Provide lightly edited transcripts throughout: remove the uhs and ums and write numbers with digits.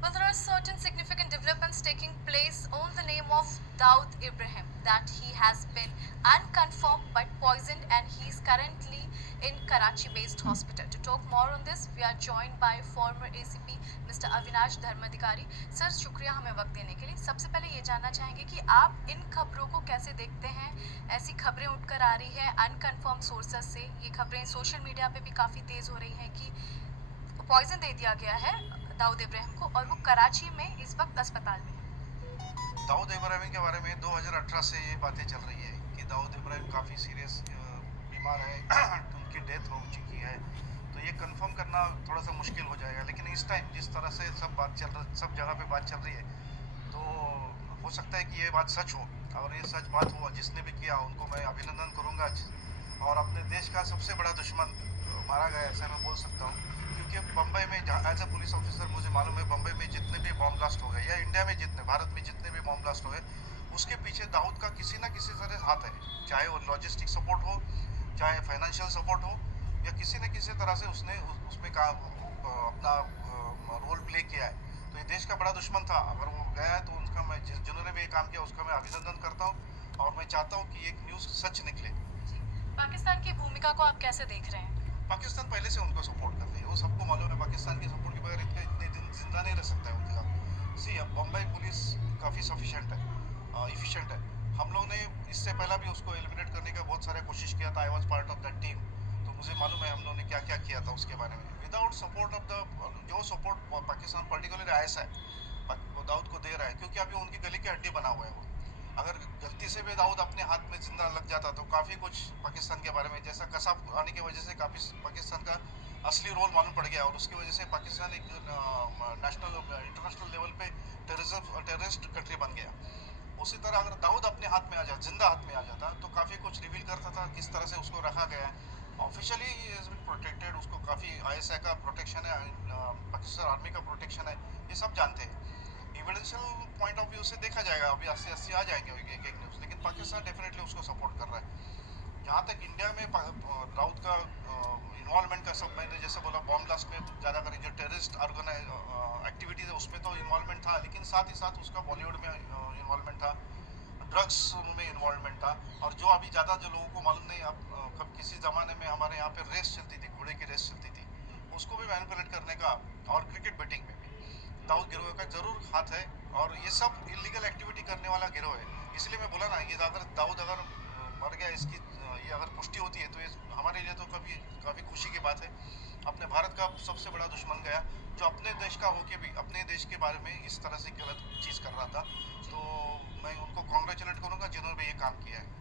Well, there are certain significant developments taking place on the name of Daud Ibrahim, that he has been unconfirmed but poisoned and he is currently in Karachi-based hospital. To talk more on this, we are joined by former ACP Mr. Avinash Dharmadhikari. Sir शुक्रिया हमें वक्त देने के लिए। सबसे पहले ये जानना चाहेंगे कि आप इन खबरों को कैसे देखते हैं? ऐसी खबरें उठकर आ रही है अनकन्फर्म सोर्सेस से, ये खबरें सोशल मीडिया पे भी काफ़ी तेज़ हो रही हैं कि पॉइजन दे दिया गया है दाऊद इब्राहिम को और वो कराची में इस वक्त अस्पताल में है। दाऊद इब्राहिम के बारे में 2018 से ये बातें चल रही है कि दाऊद इब्राहिम काफ़ी सीरियस बीमार है उनकी डेथ हो चुकी है। तो ये कंफर्म करना थोड़ा सा मुश्किल हो जाएगा, लेकिन इस टाइम जिस तरह से सब जगह पे बात चल रही है, तो हो सकता है कि ये बात सच हो। और ये सच बात हो, जिसने भी किया उनको मैं अभिनंदन करूँगा। और अपने देश का सबसे बड़ा दुश्मन मारा गया, ऐसा मैं बोल सकता हूँ। क्योंकि बम्बई में एज अ पुलिस ऑफिसर मुझे मालूम है, बम्बई में जितने भी बॉम्ब ब्लास्ट हो गए या इंडिया में जितने, भारत में जितने भी बॉम्ब ब्लास्ट हो गए, उसके पीछे दाऊद का किसी ना किसी तरह हाथ है। चाहे वो लॉजिस्टिक सपोर्ट हो, चाहे फाइनेंशियल सपोर्ट हो, या किसी न किसी तरह से उसने उसमें अपना रोल प्ले किया है। तो ये देश का बड़ा दुश्मन था। अगर वो गया है तो उनका मैं जिन्होंने भी ये काम किया उसका मैं अभिनंदन करता हूँ, और मैं चाहता हूँ कि एक न्यूज़ सच निकले। पाकिस्तान की भूमिका को आप कैसे देख रहे हैं? पाकिस्तान पहले से उनको सपोर्ट कर रही है, वो सबको मालूम है। पाकिस्तान के सपोर्ट के बगैर इतने दिन जिंदा नहीं रह सकता है उनका। सी अब बम्बई पुलिस काफ़ी सफिशेंट है, इफिशिएंट है। हम लोग ने इससे पहला भी उसको एलिमिनेट करने का बहुत सारा कोशिश किया था। I was part of that team, तो मुझे मालूम है हम लोगों ने क्या क्या किया था उसके बारे में। विदाउट सपोर्ट ऑफ द जो support Pakistan particularly ISI Dawood को दे रहा है, क्योंकि अभी उनकी गले की हड्डी बना हुआ है वो। अगर गलती से भी दाऊद अपने हाथ में जिंदा लग जाता तो काफ़ी कुछ पाकिस्तान के बारे में, जैसा कसाब आने की वजह से काफ़ी पाकिस्तान का असली रोल मालूम पड़ गया, और उसकी वजह से पाकिस्तान एक नेशनल इंटरनेशनल लेवल पे टेररिस्ट कंट्री बन गया। उसी तरह अगर दाऊद अपने हाथ में आ जाता, जिंदा हाथ में आ जाता, तो काफ़ी कुछ रिवील करता था किस तरह से उसको रखा गया है। Officially he is been protected, उसको काफ़ी आईएसआई का प्रोटेक्शन है, पाकिस्तान आर्मी का प्रोटेक्शन है, ये सब जानते हैं। एविडेंशियल पॉइंट ऑफ व्यू से देखा जाएगा, अभी 80-80 आ जाएंगे एक एक न्यूज़, लेकिन पाकिस्तान डेफिनेटली उसको सपोर्ट कर रहा है। जहाँ तक इंडिया में दाऊद का इन्वॉल्वमेंट का, सब मैंने जैसे बोला बॉम्ब ब्लास्ट में ज़्यादा करें, जो टेररिस्ट ऑर्गेनाइज एक्टिविटीज़ है उसमें तो इन्वॉल्वमेंट था, लेकिन साथ ही साथ उसका बॉलीवुड में इन्वॉल्वमेंट था, ड्रग्स में इन्वॉल्वमेंट था। और जो अभी ज़्यादा जो लोगों को मालूम नहीं, अब कब किसी ज़माने में हमारे यहाँ पे रेस चलती थी, घोड़े की रेस चलती थी, उसको भी मैनिपुलेट करने का, और क्रिकेट बैटिंग में भी दाऊद गिरोह का जरूर हाथ है। और ये सब इलीगल एक्टिविटी करने वाला गिरोह है। इसलिए मैं बोला ना, ये अगर दाऊद अगर मर गया, इसकी ये अगर पुष्टि होती है, तो ये हमारे लिए तो कभी काफ़ी खुशी की बात है। अपने भारत का सबसे बड़ा दुश्मन गया, जो अपने देश का होके भी अपने देश के बारे में इस तरह से गलत चीज़ कर रहा था। तो मैं उनको कॉन्ग्रेचुलेट करूँगा जिन्होंने भी ये काम किया है।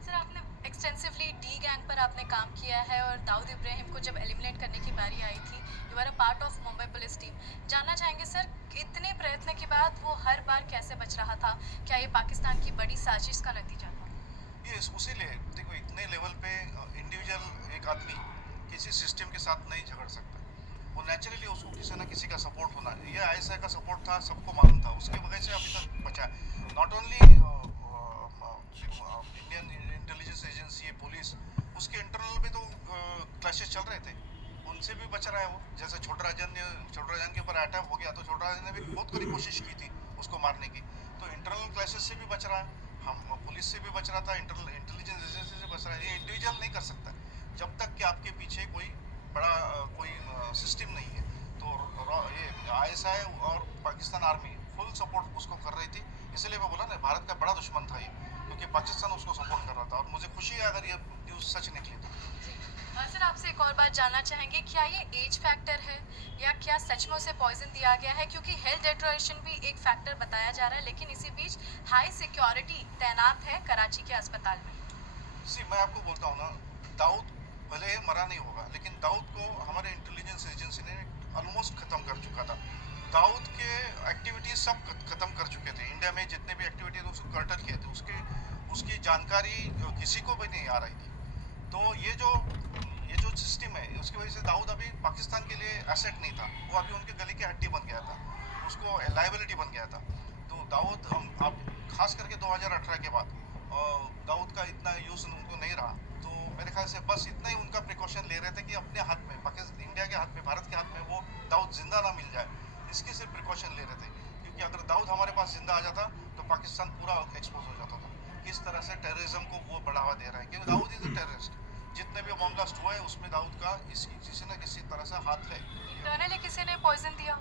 सर आपने एक्सटेंसिवली डी गैंग पर आपने काम किया है और दाऊद इब्राहिम को जब एलिमिनेट करने की बारी आई थी, you are a part of Mumbai police team. जानना चाहेंगे सर, इतने प्रयत्न के बाद वो हर बार कैसे बच रहा था? क्या ये पाकिस्तान की बड़ी साजिश का नतीजा था? ये उसी लिए देखो, इतने लेवल पे इंडिविजुअल एक आदमी किसी सिस्टम के साथ नहीं झगड़ सकता। वो नेचुरली उसको किसी ना किसी का सपोर्ट होना, ये आईएसआई का सपोर्ट था, सबको मालूम था, उसकी वजह से अभी तक बचा है। Not only Indian intelligence agency, police, उसके इंटरनल भी तो क्लैशेस चल रहे थे, उनसे भी बच रहा है वो। जैसे छोटराजन के ऊपर अटैक हो गया, तो छोटराजन ने भी बहुत कड़ी कोशिश की थी उसको मारने की, तो इंटरनल क्लैशेस से भी बच रहा है। हम पुलिस से भी बच रहा था, इंटरनल इंटेलिजेंस एजेंसी से बच रहा है। ये इंडिविजुअल नहीं कर सकता जब तक कि आपके पीछे कोई बड़ा कोई सिस्टम नहीं है। तो ये आईएसआई और पाकिस्तान आर्मी फुल सपोर्ट उसको कर रही थी। इसलिए मैं बोला ना, भारत का बड़ा दुश्मन था ये, क्योंकि पाकिस्तान उसको सपोर्ट कर रहा था, और मुझे खुशी है अगर ये न्यूज़ सच निकली तो। सर आपसे एक और बात जानना चाहेंगे, क्या ये एज फैक्टर है या क्या सच में उसे पॉइजन दिया गया है? क्योंकि हेल्थ डिटोरेशन भी एक फैक्टर बताया जा रहा है, लेकिन इसी बीच हाई सिक्योरिटी तैनात है कराची के अस्पताल में। सी मैं आपको बोलता हूँ ना, दाऊद भले मरा नहीं होगा, लेकिन दाऊद को हमारे इंटेलिजेंस एजेंसी ने ऑलमोस्ट ख़त्म कर चुका था। दाऊद के एक्टिविटीज सब ख़त्म कर चुके थे। इंडिया में जितने भी एक्टिविटीज उसको कर्टल किए थे, उसके उसकी जानकारी किसी को भी नहीं आ रही थी। तो ये जो सिस्टम है, उसकी वजह से दाऊद अभी पाकिस्तान के लिए एसेट नहीं था, वो अभी उनके गले की हड्डी बन गया था, उसको लाइबिलिटी बन गया था। तो दाऊद अब खास करके 2018 के बाद दाऊद का इतना यूज़ उनको नहीं रहा। तो मेरे ख्याल से बस इतना ही उनका प्रिकॉशन ले रहे थे कि अपने हाथ में, पाकिस्तान इंडिया के हाथ में, भारत के हाथ में वो दाऊद जिंदा ना मिल जाए, इसकी सिर्फ प्रिकॉशन ले रहे थे, क्योंकि अगर दाऊद हमारे पास जिंदा आ जाता तो पाकिस्तान पूरा एक्सपोज हो जाता था। किस तरह से टेररिज्म को वो बढ़ावा दे रहा है, क्योंकि दाऊद इज अ टेररिस्ट। जितने भी बम ब्लास्ट हुआ है उसमें दाऊद का किसी न किसी तरह से हाथ है। इंटरनली किसी ने पॉइजन दिया,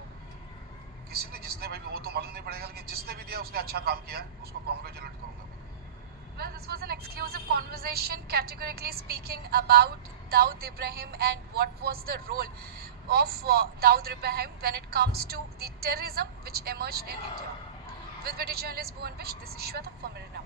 किसी ने जिसने भी, वो तो मालूम नहीं पड़ेगा, लेकिन जिसने भी दिया उसने अच्छा काम किया है, उसको कॉन्ग्रेचुलेट करूंगा। Well, this was an exclusive conversation, categorically speaking about Dawood Ibrahim and what was the role of Dawood Ibrahim when it comes to the terrorism which emerged in India. With video journalist Bhuvan Bish, this is Shweta for Mirror Now.